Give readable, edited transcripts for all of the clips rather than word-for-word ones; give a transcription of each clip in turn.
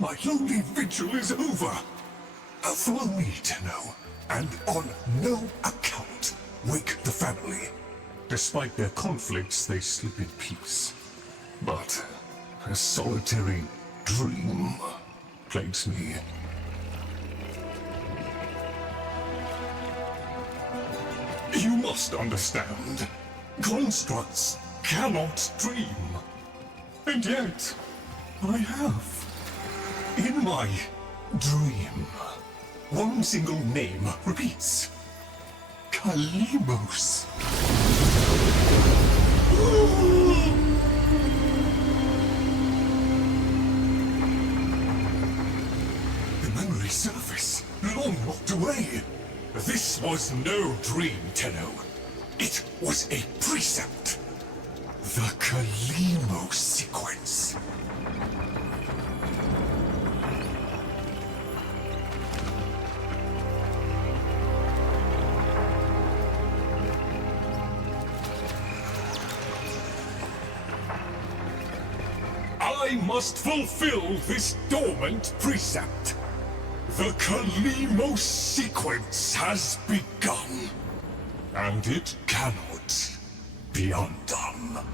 My lonely vigil is over. Follow me, Tenno, and on no account wake the family. Despite their conflicts, they sleep in peace. But a solitary dream plagues me. You must understand, constructs cannot dream. And yet, I have. In my dream, one single name repeats. Kalimos. The memory surface, long locked away. This was no dream, Tenno. It was a precept. The Kalimos sequence. I must fulfill this dormant precept. The Kalimos sequence has begun, and it cannot be undone.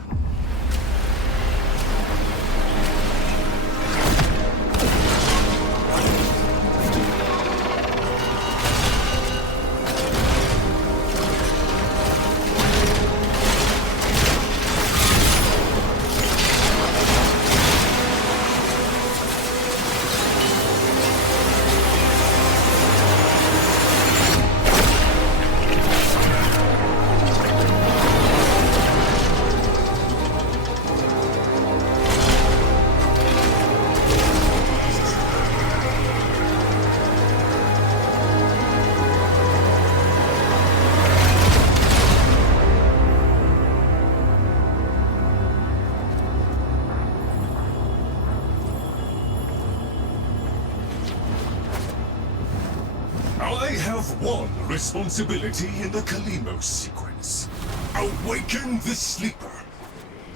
one responsibility in the Kalimo sequence. Awaken the sleeper.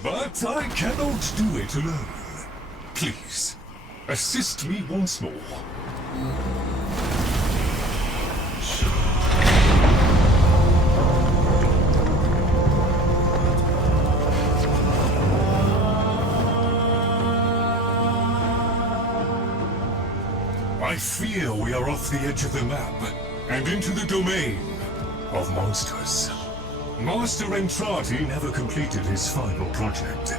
But I cannot do it alone. Please, assist me once more. I fear we are off the edge of the map, and into the domain of monsters. Master Entrati never completed his final project,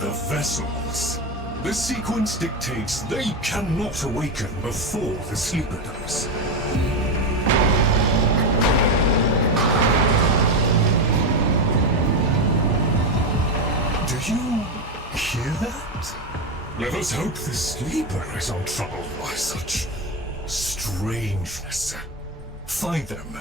the vessels. The sequence dictates they cannot awaken before the sleeper does. Do you hear that? Let us hope the sleeper is untroubled by such strangeness. Find them.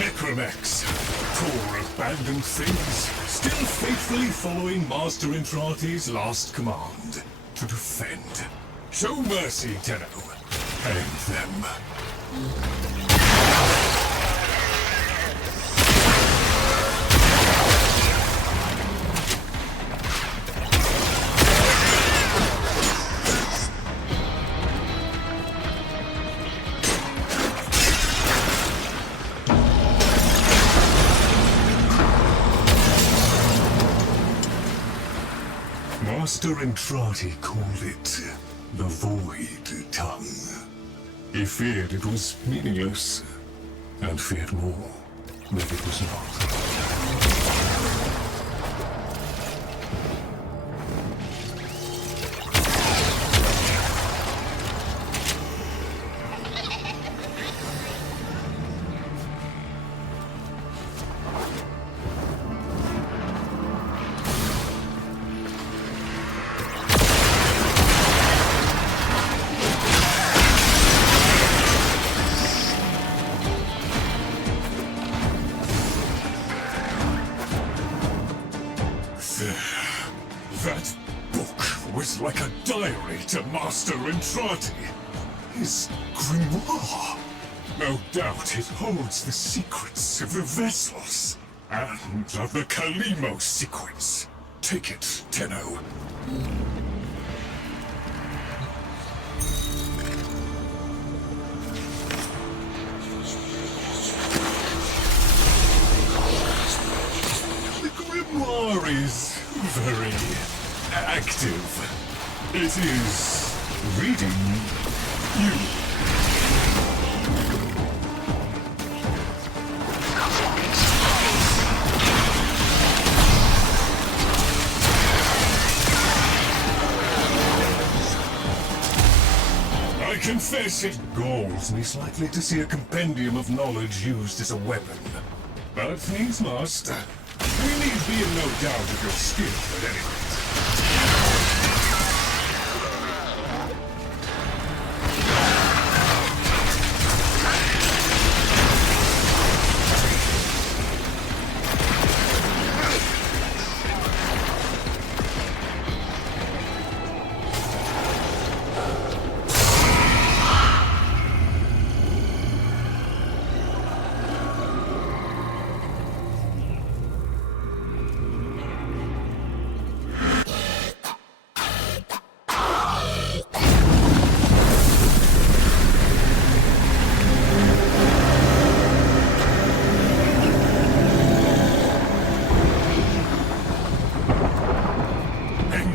Necromex, poor abandoned things, still faithfully following Master Entrati's last command, to defend. Show mercy, Tenno. End them. Master Entrati called it the Void Tongue. He feared it was meaningless, and feared more that it was not. That book was like a diary to Master Entrati. His grimoire. No doubt it holds the secrets of the vessels and of the Kalimo sequence. Take it, Tenno. The grimoire is very active. It is reading you. I confess it galls me slightly to see a compendium of knowledge used as a weapon. But needs must. We need be in no doubt of your skill, at any rate.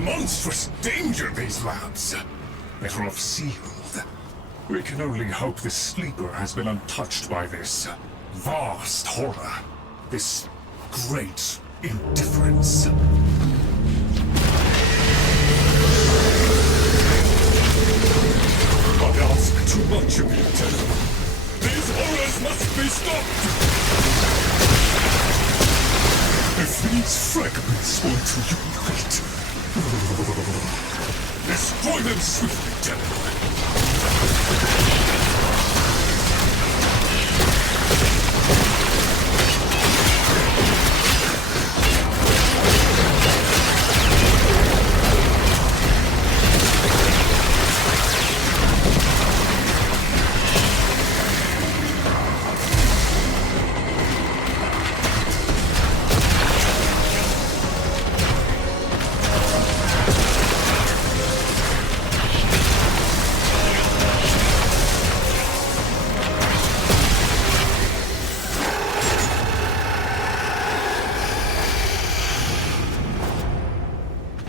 Monstrous danger, these labs. Better off sealed. We can only hope the sleeper has been untouched by this vast horror, this great indifference. I ask too much of you, Tenno. These horrors must be stopped! If these fragments want to unite, destroy them swiftly, Tenno.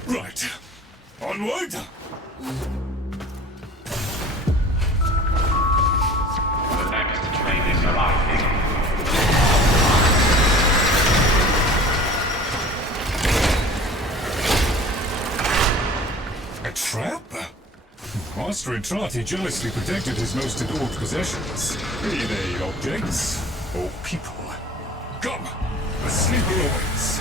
Right. Onward! The next train is arriving. A trap? Master Entrati jealously protected his most adored possessions, be they objects or people. Come! The sleeper awaits!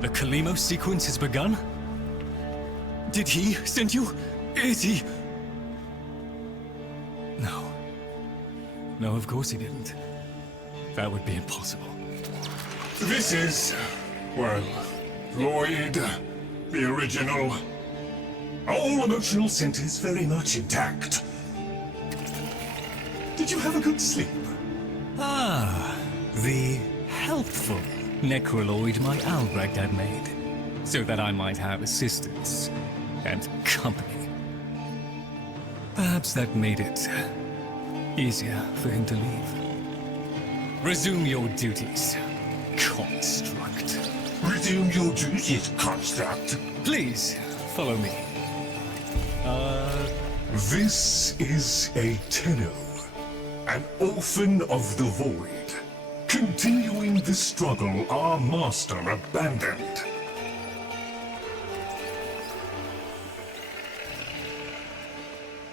The Kalimo sequence has begun? Did he send you? Is he? No. No, of course he didn't. That would be impossible. This is, well, Lloyd, the original. All emotional centers very much intact. Did you have a good sleep? Ah, the helpful necroloid my Albrecht had made, so that I might have assistance and company. Perhaps that made it easier for him to leave. Resume your duties, construct. Resume your duties, construct. Please, follow me. This is a Tenno, an orphan of the void, continuing the struggle our master abandoned.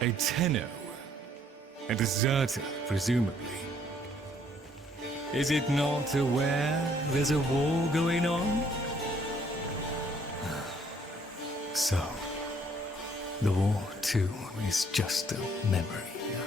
A Tenno. A deserter, presumably. Is it not aware there's a war going on? So, the war, too, is just a memory now.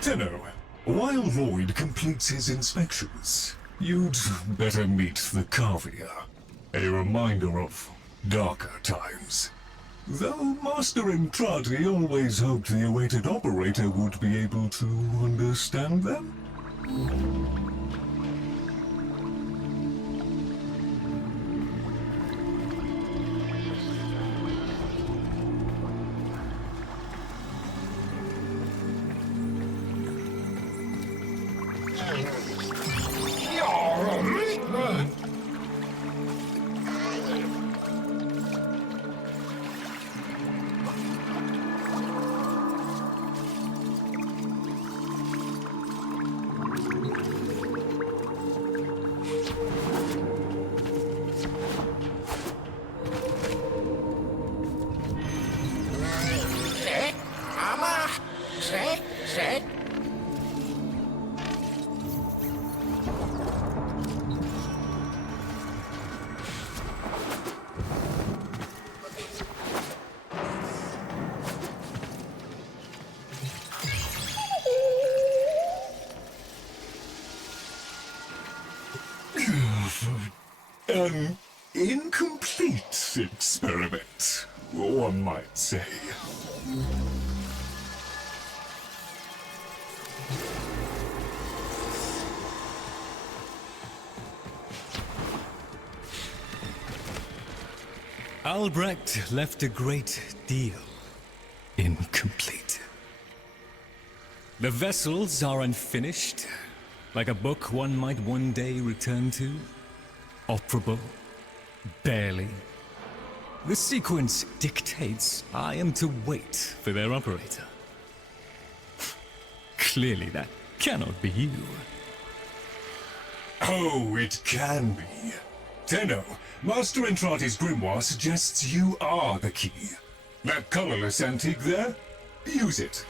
Tenno, while Lloyd completes his inspections, you'd better meet the Cavia, a reminder of darker times. Though Master Entrati always hoped the awaited operator would be able to understand them. An incomplete experiment, one might say. Albrecht left a great deal incomplete. The vessels are unfinished, like a book one might one day return to. Operable, barely. The sequence dictates I am to wait for their operator. Clearly that cannot be you. Oh, it can be. Tenno, Master Entrati's grimoire suggests you are the key. That colorless antique there? Use it.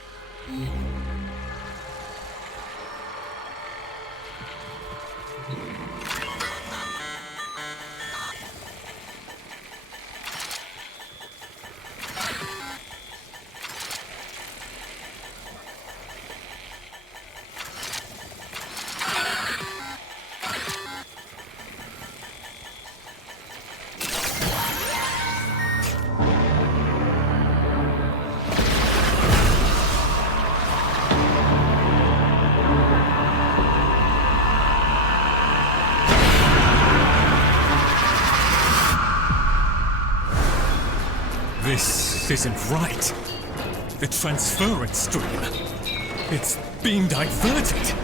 This isn't right. The transference stream. It's being diverted.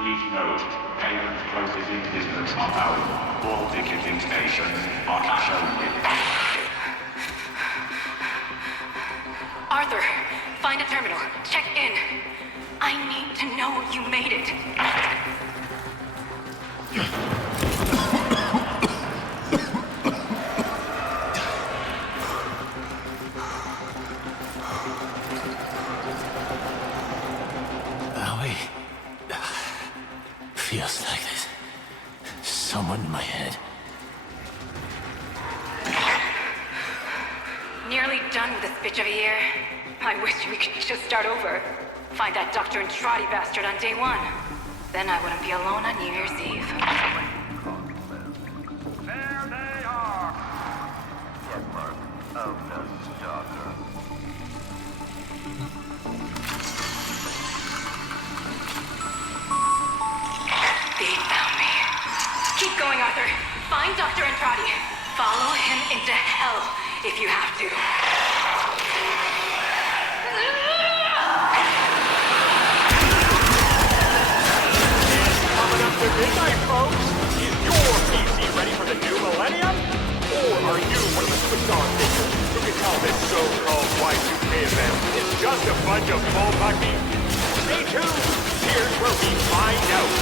Please note, payment processing systems are out. All ticketing stations are cash only. Arthur, find a terminal. Check in. I need to know you made it. Feels like there's someone in my head. Nearly done with this bitch of a year. I wish we could just start over. Find that Dr. Entrati bastard on day one. Then I wouldn't be alone on New Year's Eve. There they are! Yes, Mark. Oh, no, Doctor. They found me. Keep going, Arthur. Find Dr. Entrati. Follow him into hell if you have to. Coming up to midnight, folks. Is your PC ready for the new millennium? Or are you one of the switched-on people who can tell this so-called Y2K event is just a bunch of bullpucky? Stay tuned. Here's where we find out.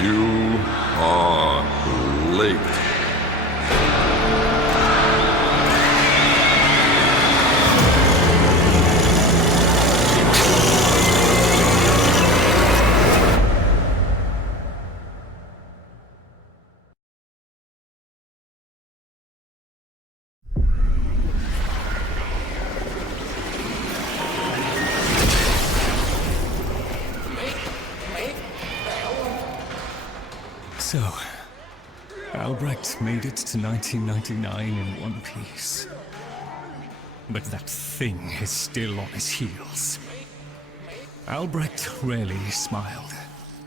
You are late. So, Albrecht made it to 1999 in one piece. But that thing is still on his heels. Albrecht rarely smiled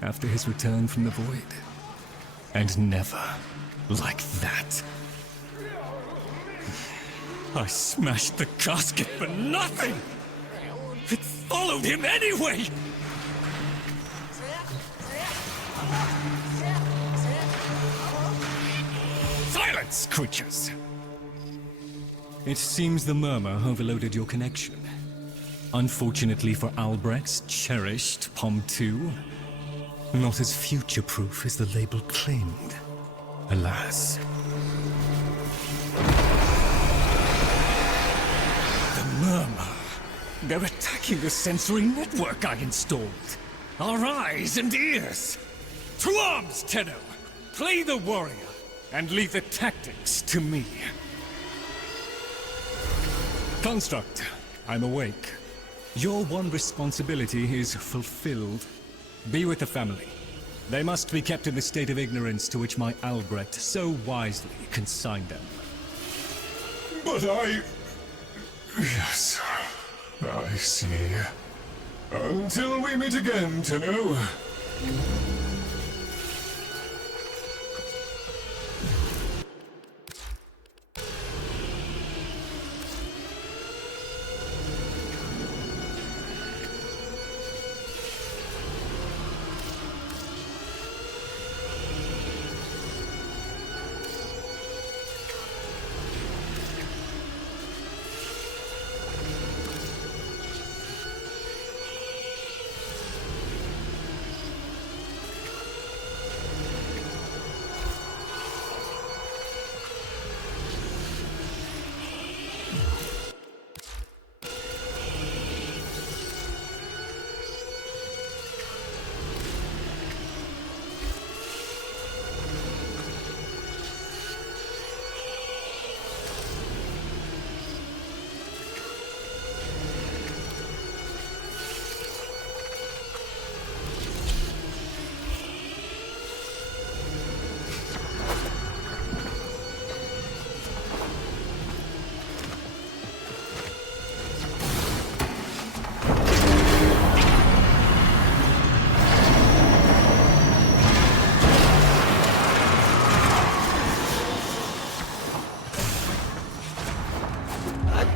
after his return from the void. And never like that. I smashed the casket for nothing! It followed him anyway! Silence, creatures! It seems the murmur overloaded your connection. Unfortunately for Albrecht's cherished POM 2, not as future-proof as the label claimed. Alas. The murmur. They're attacking the sensory network I installed. Our eyes and ears. To arms, Tenno! Play the warrior, and leave the tactics to me. Construct, I'm awake. Your one responsibility is fulfilled. Be with the family. They must be kept in the state of ignorance to which my Albrecht so wisely consigned them. But Yes, I see. Until we meet again, Tenno.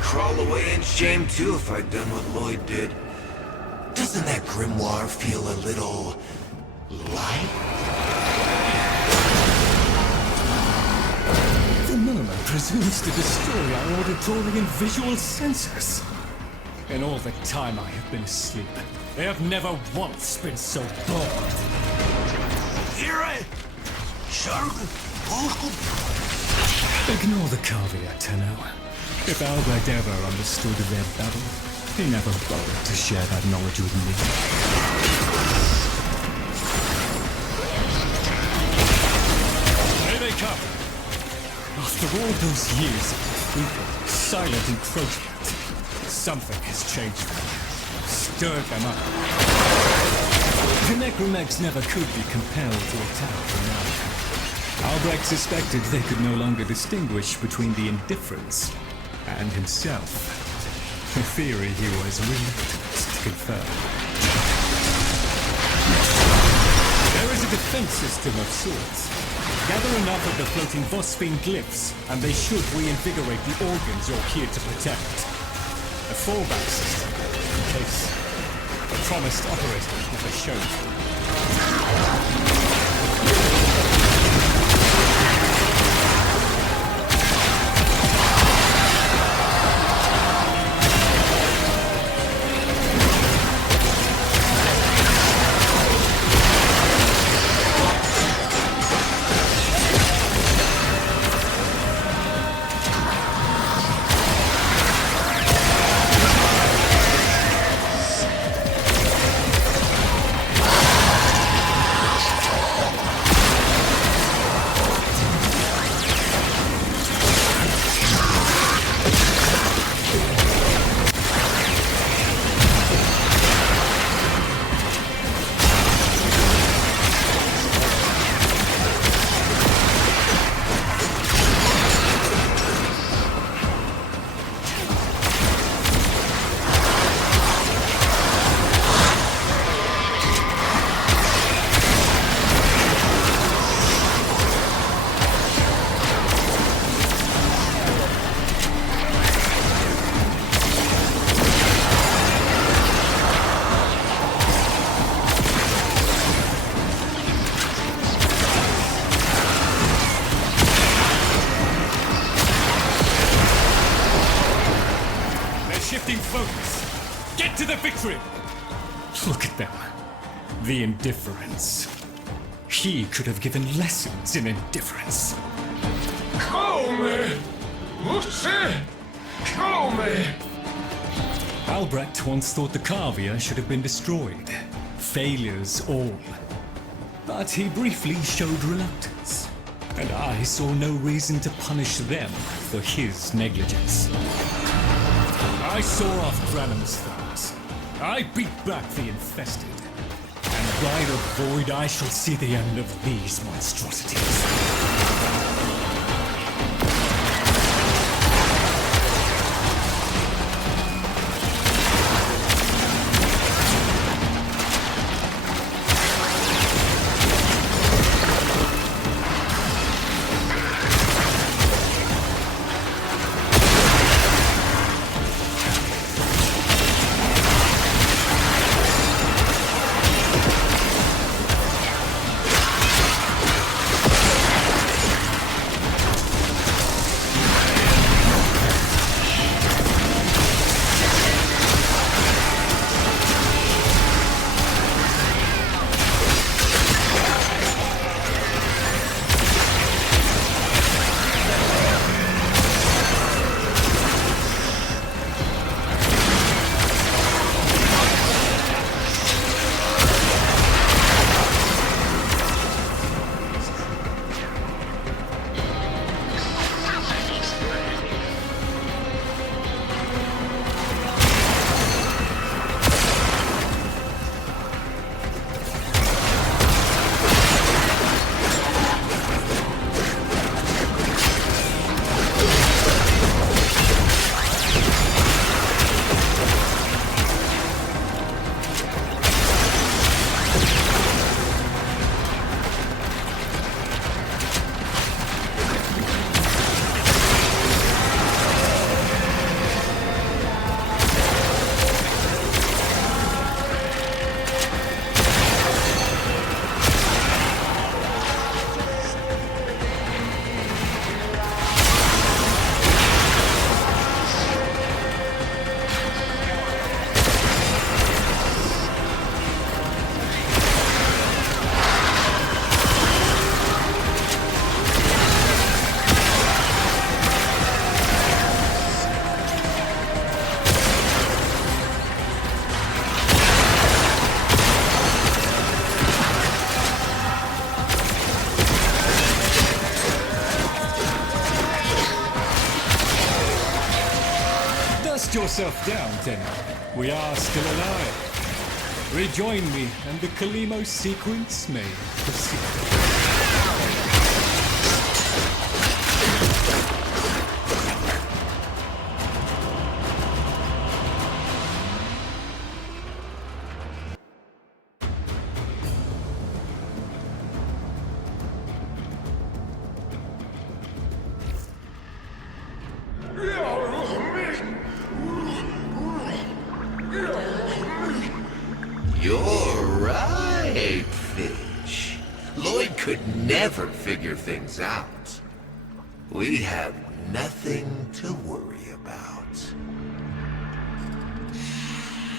Crawl away in shame too if I'd done what Lloyd did. Doesn't that grimoire feel a little light? The murmur presumes to destroy our auditory and visual senses. In all the time I have been asleep, they have never once been so bored. Ignore the caveat, Tenno. If Albrecht ever understood their babble, he never bothered to share that knowledge with me. Here they come! After all those years of creeping, silent encroachment, something has changed them, stirred them up. The necromegs never could be compelled to attack the now. Albrecht suspected they could no longer distinguish between the indifference and himself. A theory he was reluctant to confirm. There is a defense system of sorts. Gather enough of the floating Warframe glyphs, and they should reinvigorate the organs you're here to protect. A fallback system, in case the promised operator is never shown. focus. Get to the victory. Look at them. The indifference. He could have given lessons in indifference. Come! Musse! Come! Albrecht once thought the Carvia should have been destroyed. Failures all. But he briefly showed reluctance. And I saw no reason to punish them for his negligence. I saw off Granum's thugs. I beat back the infested. And by the void I shall see the end of these monstrosities. Dust yourself down, Denny. We are still alive. Rejoin me, and the Kalimo sequence may proceed. You're right, Finch. Lloyd could never figure things out. We have nothing to worry about.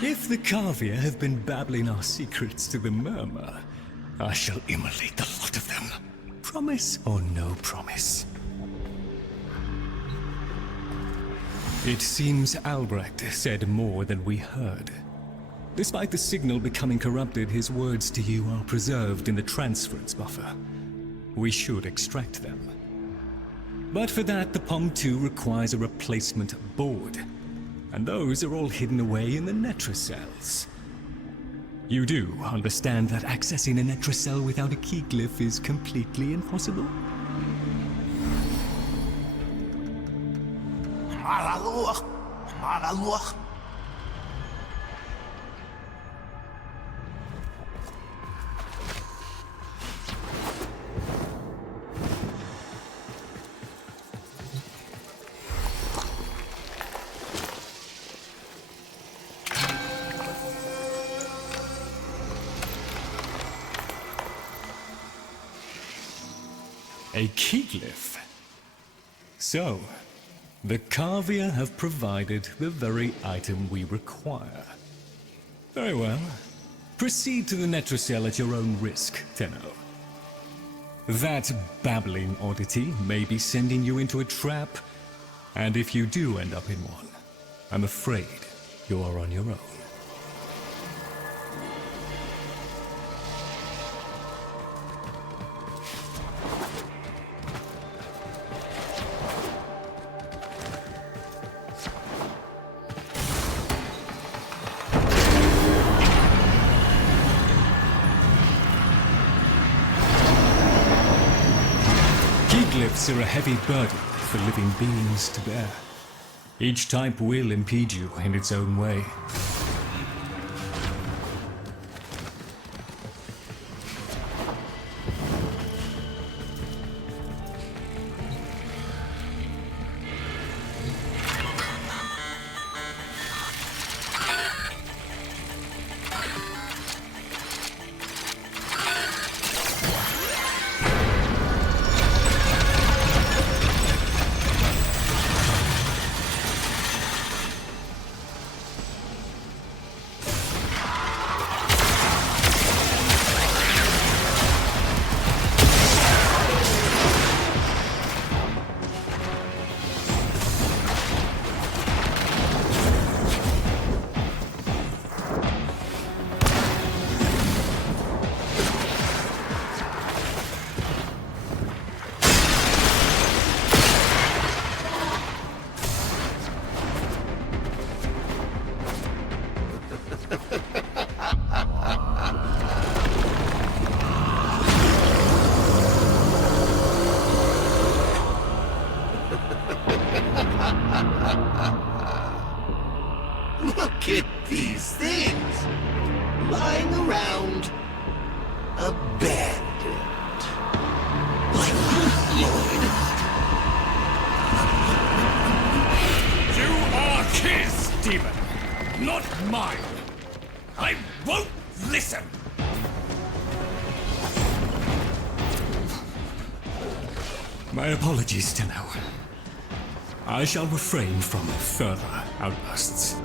If the Carvia have been babbling our secrets to the Murmur, I shall immolate the lot of them. Promise or no promise? It seems Albrecht said more than we heard. Despite the signal becoming corrupted, his words to you are preserved in the transference buffer. We should extract them. But for that, the POM-2 requires a replacement board. And those are all hidden away in the Netracels. You do understand that accessing a Netracell without a key glyph is completely impossible? A key glyph? So, The Carvia have provided the very item we require. Very well. Proceed to the Netrocell at your own risk, Tenno. That babbling oddity may be sending you into a trap, and if you do end up in one, I'm afraid you are on your own. Glyphs are a heavy burden for living beings to bear. Each type will impede you in its own way. Look at these things lying around, abandoned. Like Lloyd. You are his demon, not mine. I won't listen. My apologies, Tenno. I shall refrain from further outbursts.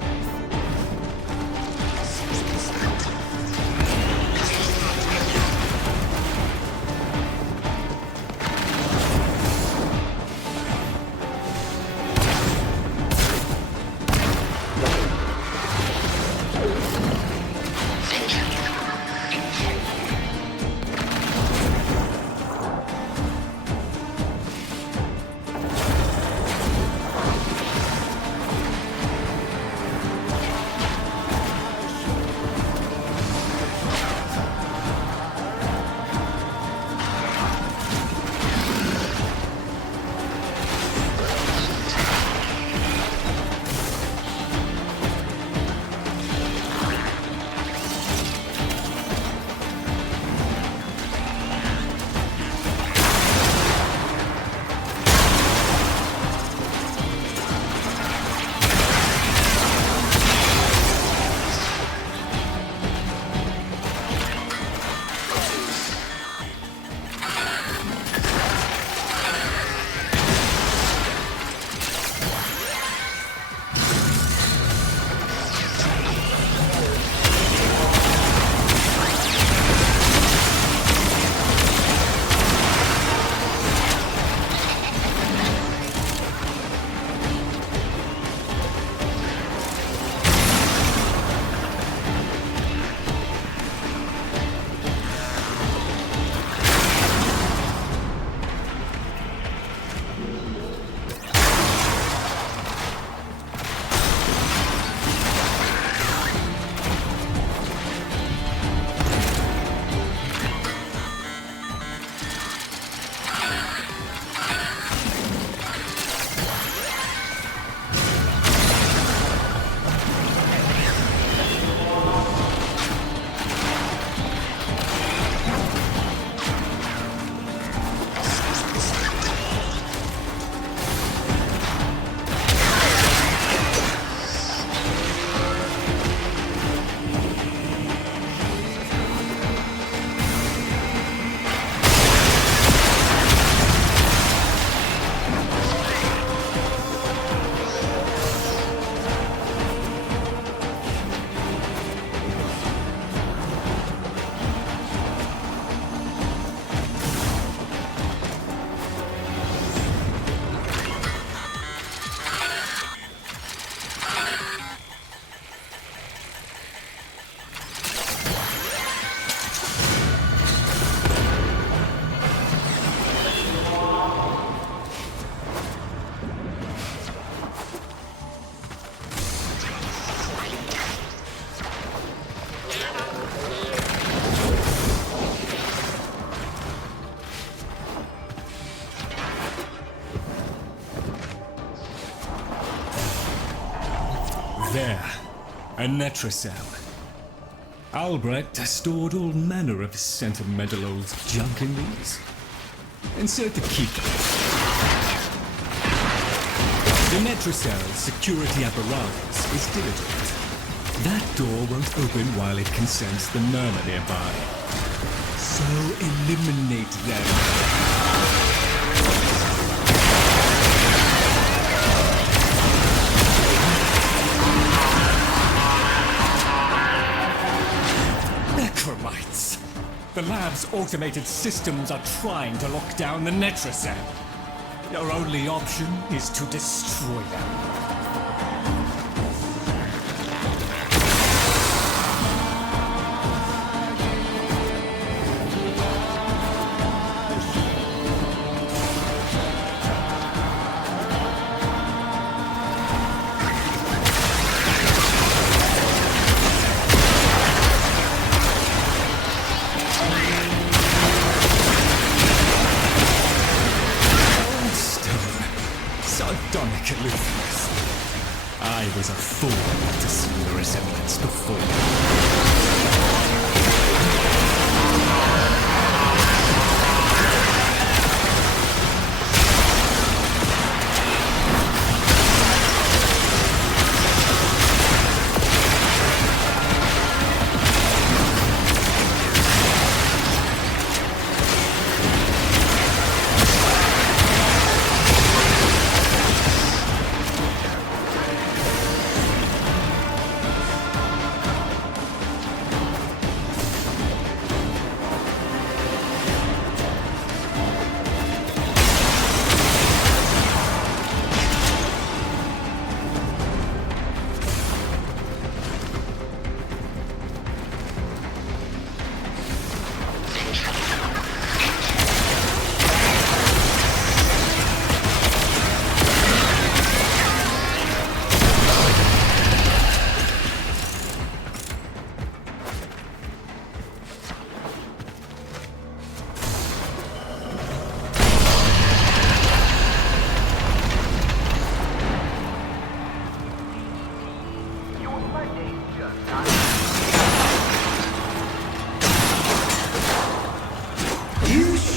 There, a Netracell. Albrecht stored all manner of sentimental old junk in these. Insert the key. The Netracell's security apparatus is diligent. That door won't open while it can sense the murmur nearby. So eliminate them. Necromites! The lab's automated systems are trying to lock down the Netracell. Your only option is to destroy them. Sardonic aloofness. I was a fool to see the resemblance before.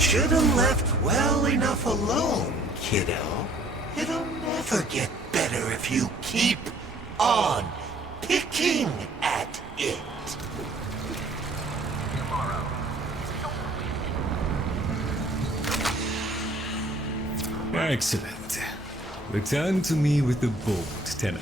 Should have left well enough alone, kiddo. It'll never get better if you keep on picking at it. Excellent. Return to me with the bolt, Tenno.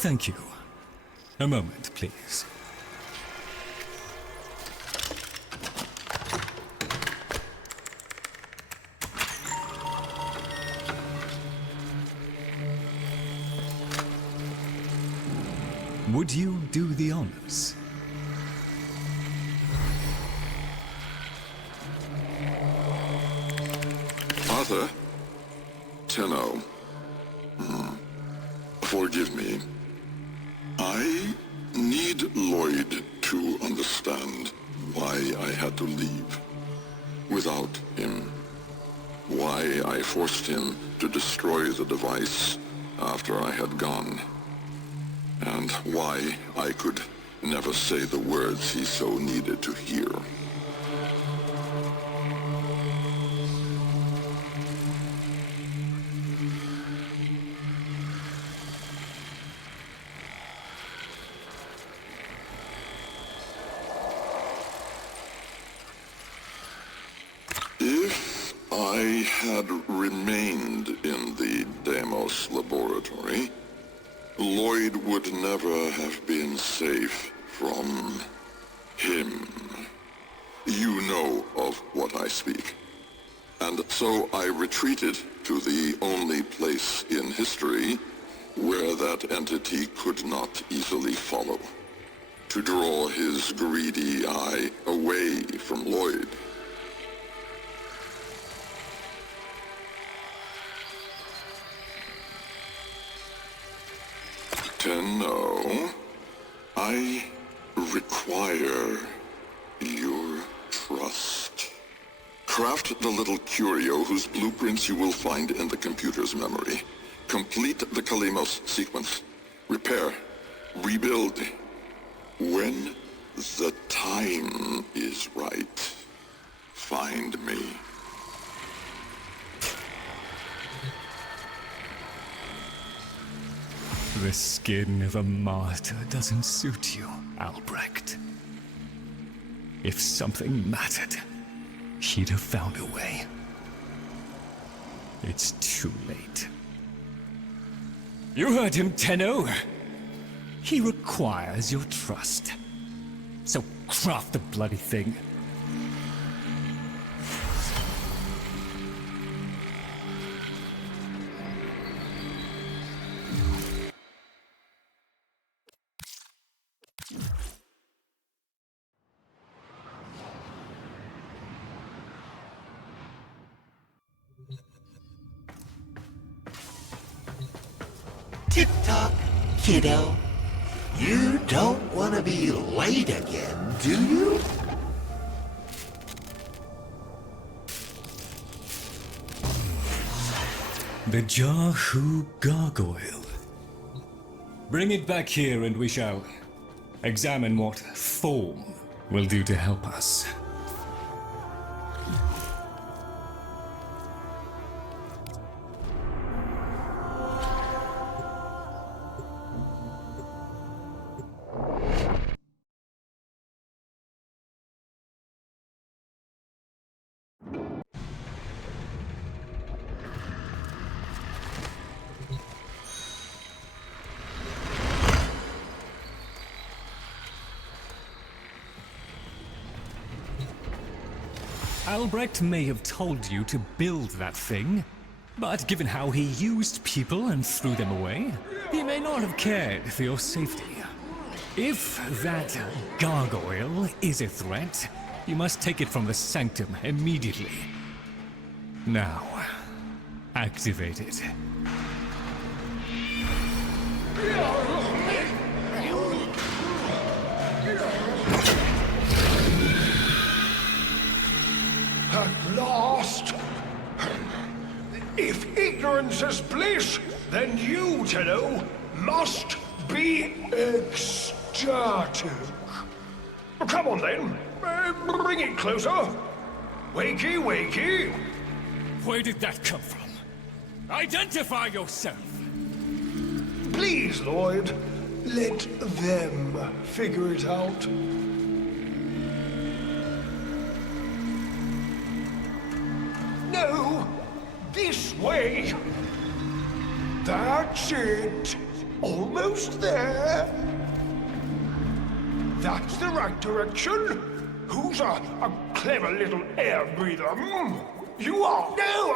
Thank you. A moment, please. Would you do the honors? Arthur? Tenno. Forgive me. I need Lloyd to understand why I had to leave without him. Why I forced him to destroy the device after I had gone. And why I could never say the words he so needed to hear. If I had remained in the Deimos laboratory, Lloyd would never have been safe from him. You know of what I speak. And so I retreated to the only place in history where that entity could not easily follow, to draw his greedy eye away from Lloyd. Tenno, I require your trust. Craft the little curio whose blueprints you will find in the computer's memory. Complete the Kalemos sequence. Repair. Rebuild. When the time is right, find me. The skin of a martyr doesn't suit you, Albrecht. If something mattered, he'd have found a way. It's too late. You heard him, Tenno. He requires your trust. So craft the bloody thing. Tick-tock, kiddo. You don't want to be late again, do you? The Jahu gargoyle. Bring it back here and we shall examine what form will do to help us. Albrecht may have told you to build that thing, but given how he used people and threw them away, he may not have cared for your safety. If that gargoyle is a threat, you must take it from the sanctum immediately. Now, activate it. At last! If ignorance is bliss, then you, Tenno, must be ecstatic. Come on then, bring it closer. Wakey, wakey. Where did that come from? Identify yourself! Please, Lloyd, let them figure it out. No, this way. That's it. Almost there. That's the right direction. Who's a clever little air breather? You are. No,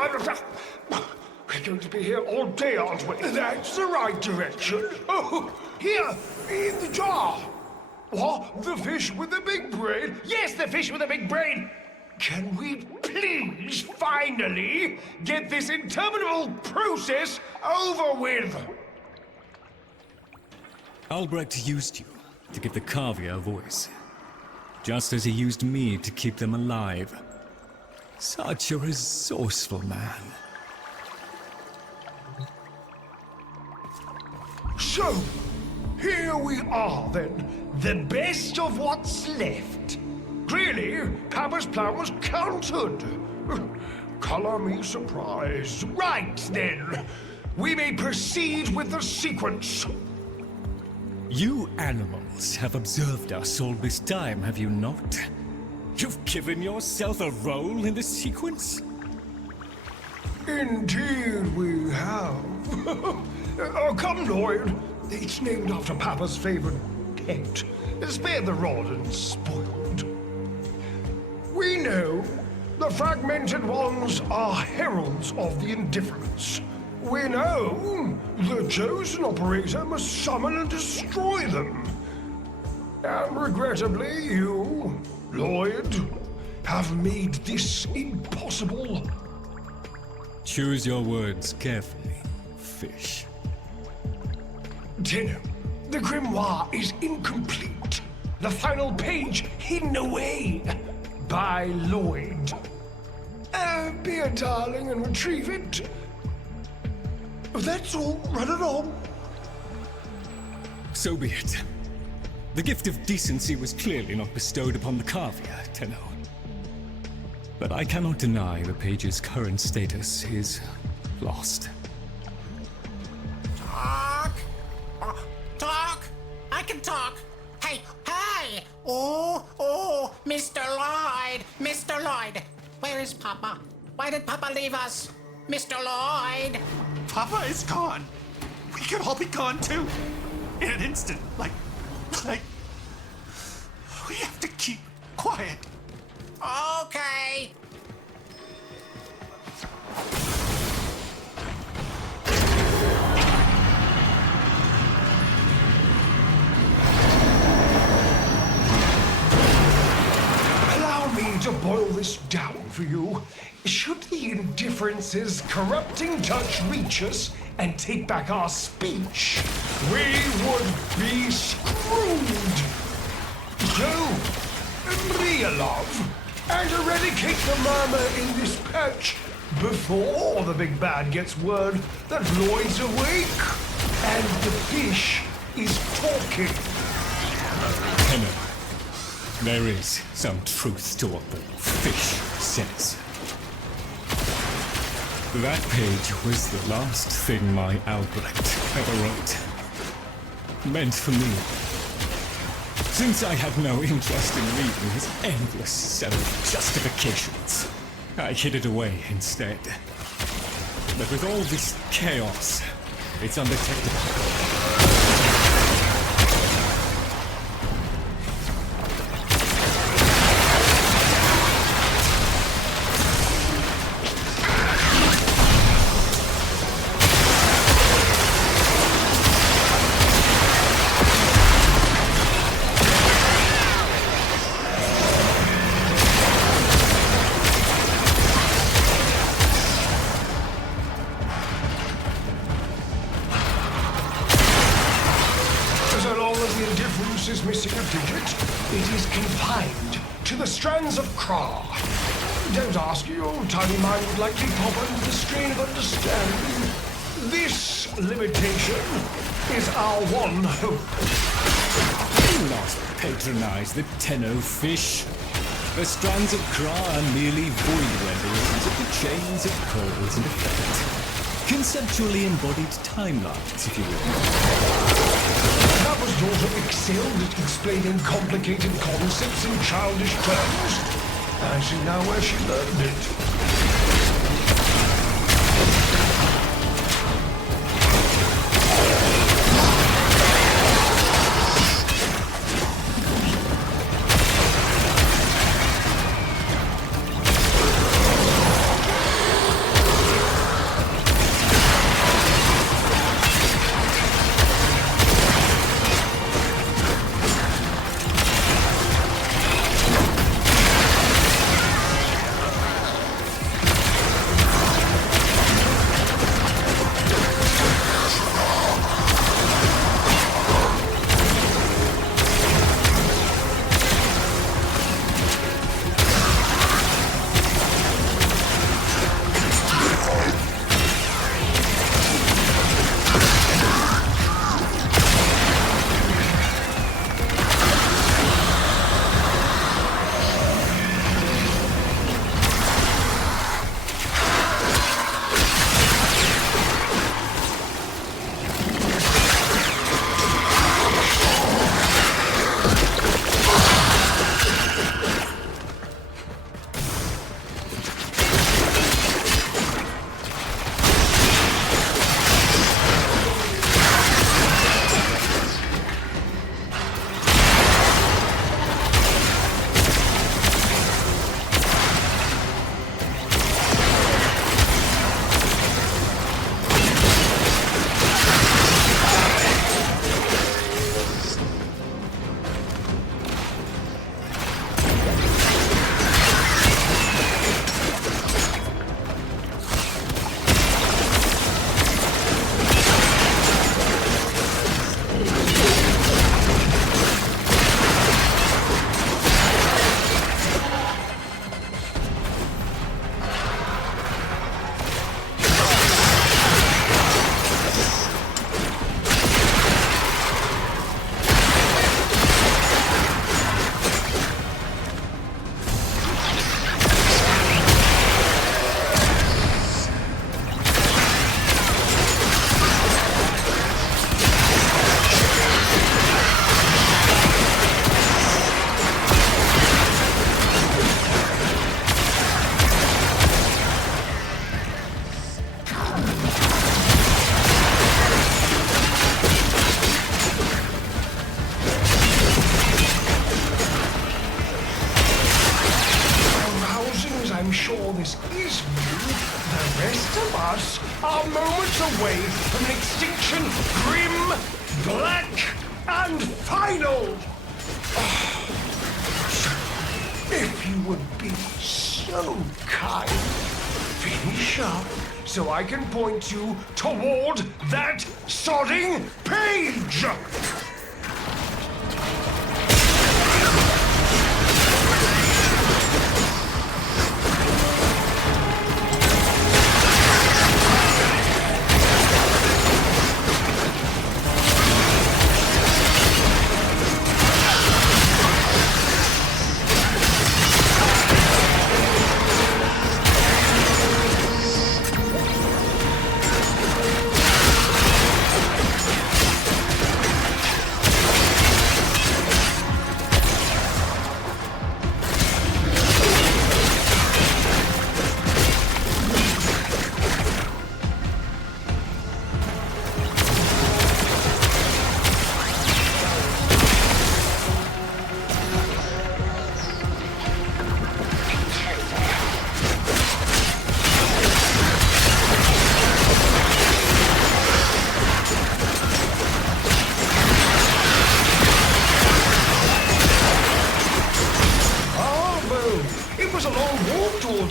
we're going to be here all day, aren't we? That's the right direction. Oh, here, in the jar. What? The fish with the big brain? Yes, the fish with the big brain. Can we please finally get this interminable process over with? Albrecht used you to give the Kavia a voice, just as he used me to keep them alive. Such a resourceful man. So, here here we are then, the best of what's left. Clearly, Papa's plan was countered. Color me surprised. Right then, we may proceed with the sequence. You animals have observed us all this time, have you not? You've given yourself a role in the sequence? Indeed we have. Oh, come, Lloyd. It's named after Papa's favorite pet. Spare the rod and spoiled. We know the fragmented ones are heralds of the indifference. We know the chosen operator must summon and destroy them. And regrettably, you, Lloyd, have made this impossible. Choose your words carefully, fish. Tenno, the grimoire is incomplete. The final page hidden away by Lloyd. Be a darling and retrieve it. That's all. Run along. So be it. The gift of decency was clearly not bestowed upon the Cavia, Tenno. But I cannot deny the page's current status is lost. Talk? Talk? I can talk. Hey, hey! Oh, Mr. Lloyd! Mr. Lloyd! Where is Papa? Why did Papa leave us? Mr. Lloyd! Papa is gone. We could all be gone too. In an instant. Like, we have to keep quiet. Okay. Allow me to boil this down for you. Should the indifference's corrupting touch reach us and take back our speech, we would be screwed. So, be a love, and eradicate the murmur in this patch before the big bad gets word that Lloyd's awake and the fish is talking. Tenno, there is some truth to what the fish says. That page was the last thing my Albrecht ever wrote. Meant for me. Since I had no interest in reading his endless set of justifications, I hid it away instead. But with all this chaos, it's undetectable. Is missing a digit, it is confined to the strands of Kra. Don't ask, your tiny mind would likely pop under the strain of understanding. This limitation is our one hope. Do not patronize the Tenno fish. The strands of Kra are merely void renderings of the chains of cause and effect. Conceptually embodied timelines, if you will. Papa's daughter excelled at explaining complicated concepts in childish terms. I see now where she learned it. are moments away from an extinction grim, black, and final. If you would be so kind, finish up so I can point you toward that sodding page!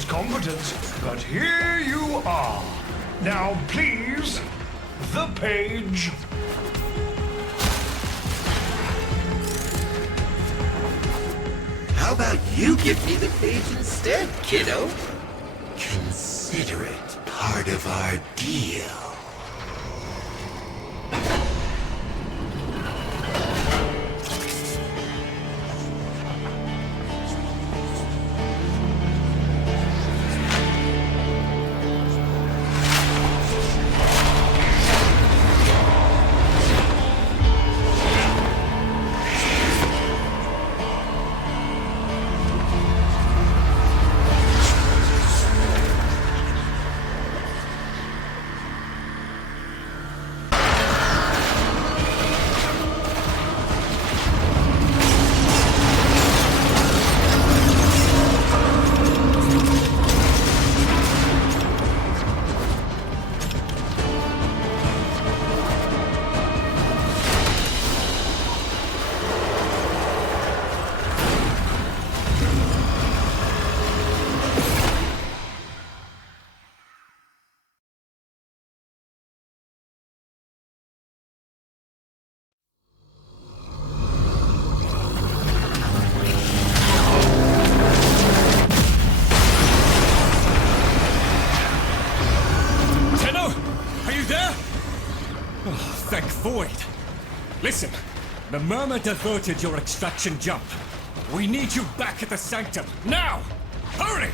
Competence, but here you are. Now, please, the page. How about you give me the page instead, kiddo? Consider it part of our deal. Void. Listen, the Murmur diverted your extraction jump. We need you back at the Sanctum, now! Hurry!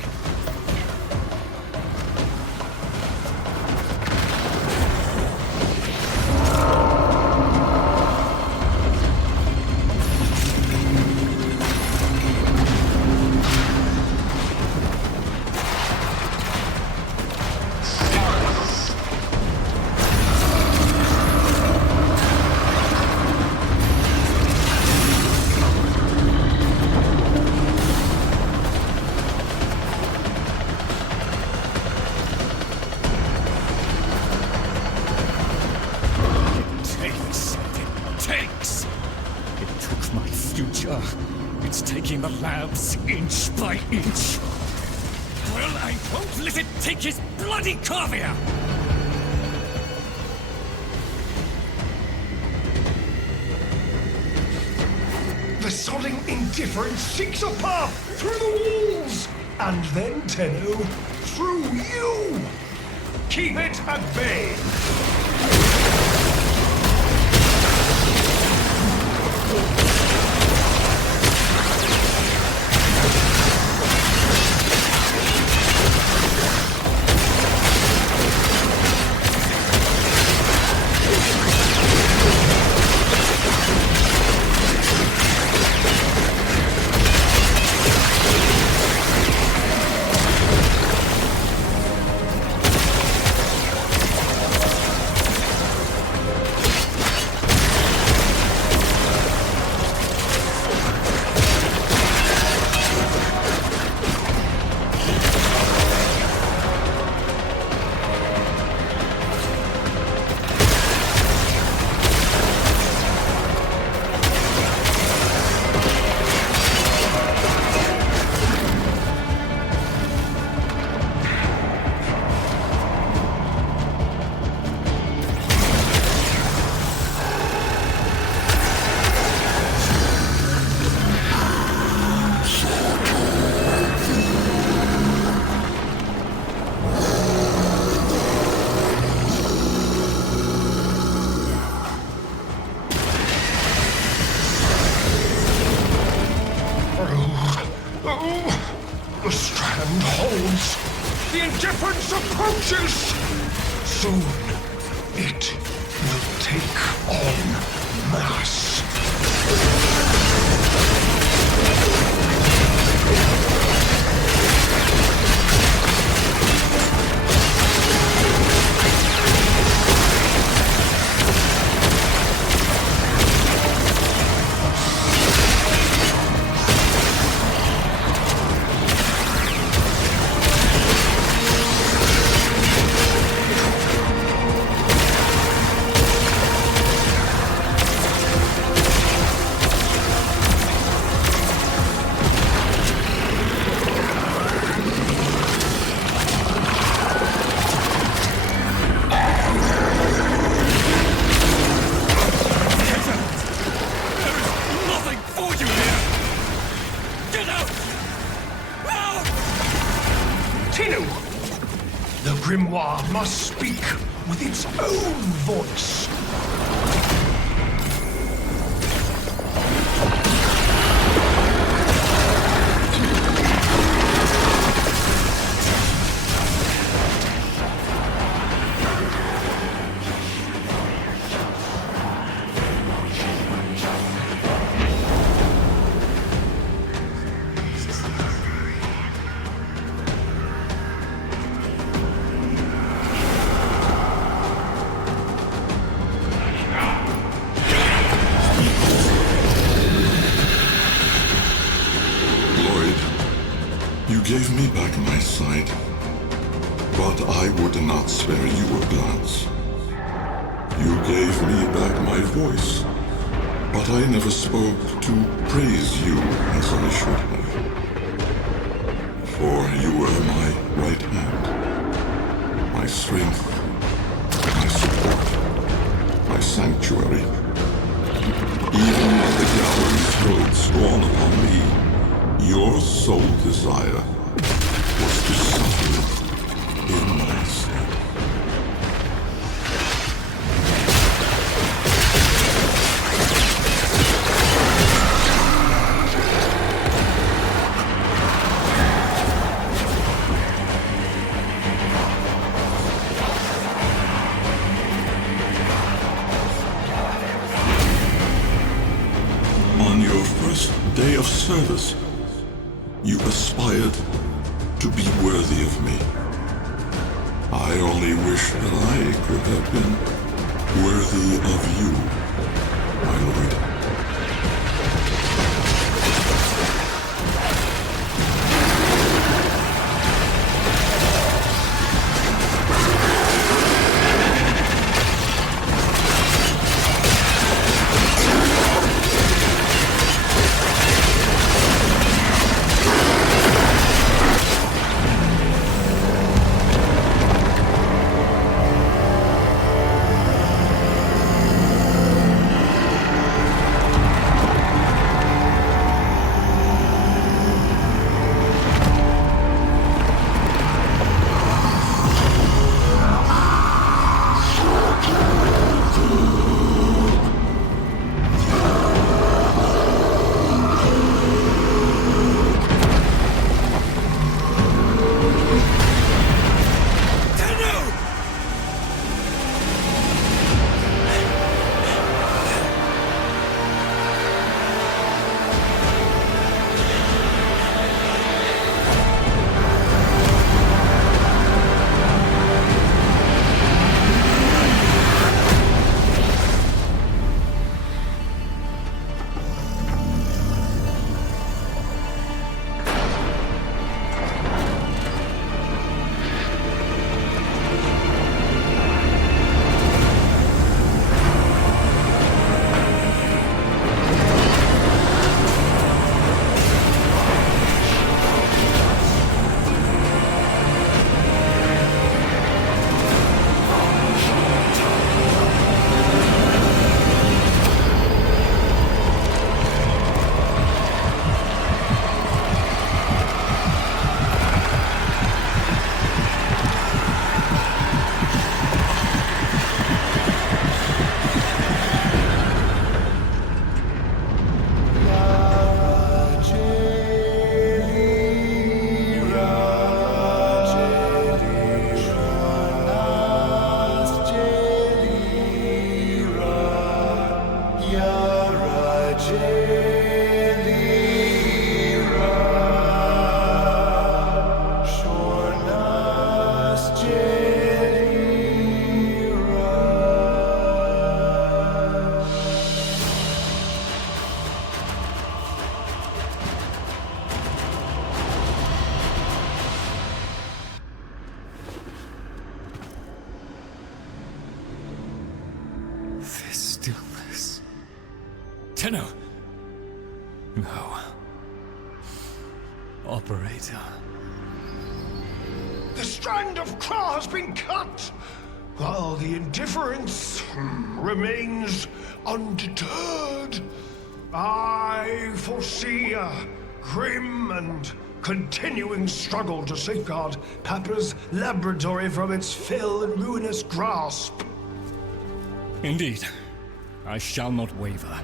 It's taking the labs inch by inch. Well, I won't let it take his bloody caviar! The sodding indifference seeks a path through the walls! And then, Tenno, through you! Keep it at bay! approaches. Soon, it will take on mass. The grimoire must speak with its own voice. You gave me back my sight, but I would not spare you a glance. You gave me back my voice, but I never spoke to praise you as I should have. For you were my right hand, my strength, my support, my sanctuary. Even when the gallery's throats drawn upon me, your sole desire was to suffer in my stead. On your first day of service, you aspired to be worthy of me. I only wish that I could have been worthy of you, my lord. stillness. Tenno! No. Operator. The strand of claw has been cut, while the indifference remains undeterred. I foresee a grim and continuing struggle to safeguard Papa's laboratory from its fell and ruinous grasp. Indeed. I shall not waver.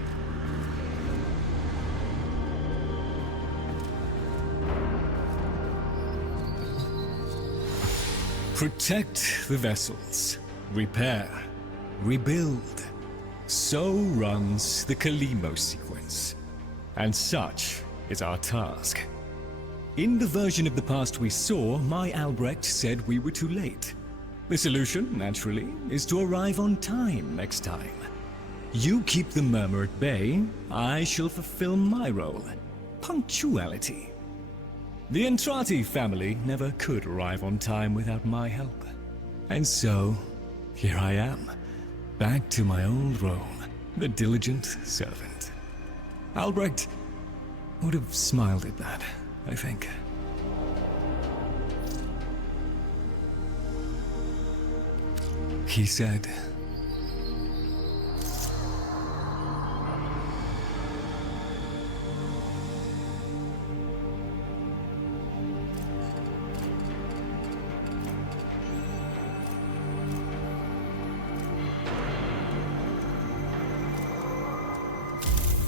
Protect the vessels. Repair. Rebuild. So runs the Kalimo sequence. And such is our task. In the version of the past we saw, my Albrecht said we were too late. The solution, naturally, is to arrive on time next time. You keep the murmur at bay, I shall fulfill my role. Punctuality. The Entrati family never could arrive on time without my help. And so, here I am, back to my old role, the diligent servant. Albrecht would have smiled at that, I think. He said,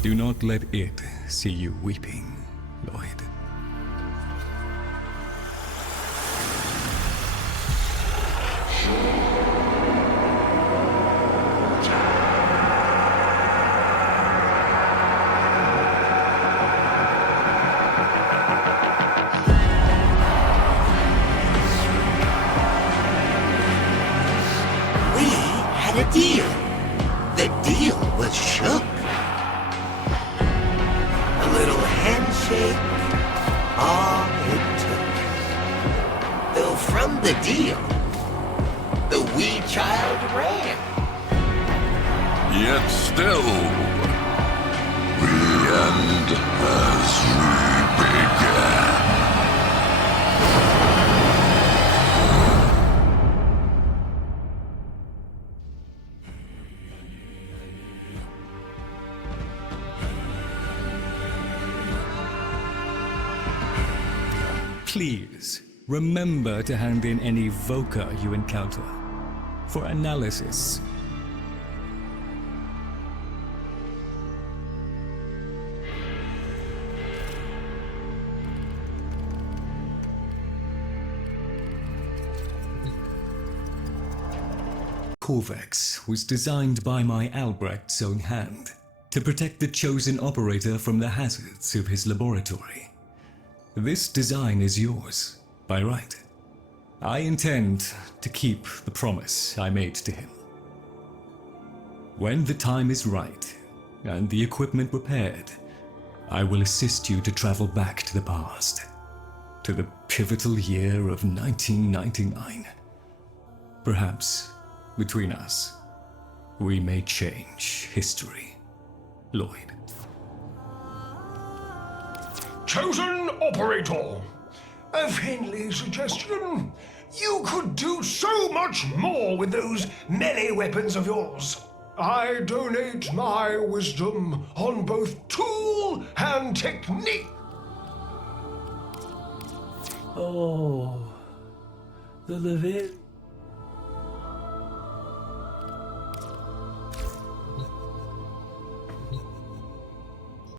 do not let it see you weeping, Lloyd. We had a deal. The deal was shook. A little handshake, all it took. Though from the deal, the wee child ran. Yet still, the end has re-begun. Please, remember to hand in any Voca you encounter for analysis. Corvex was designed by my Albrecht's own hand to protect the chosen operator from the hazards of his laboratory. This design is yours, by right. I intend to keep the promise I made to him. When the time is right, and the equipment repaired, I will assist you to travel back to the past, to the pivotal year of 1999. Perhaps, between us, we may change history, Lloyd. Chosen operator, a friendly suggestion. You could do so much more with those melee weapons of yours. I donate my wisdom on both tool and technique. Oh, the Levin.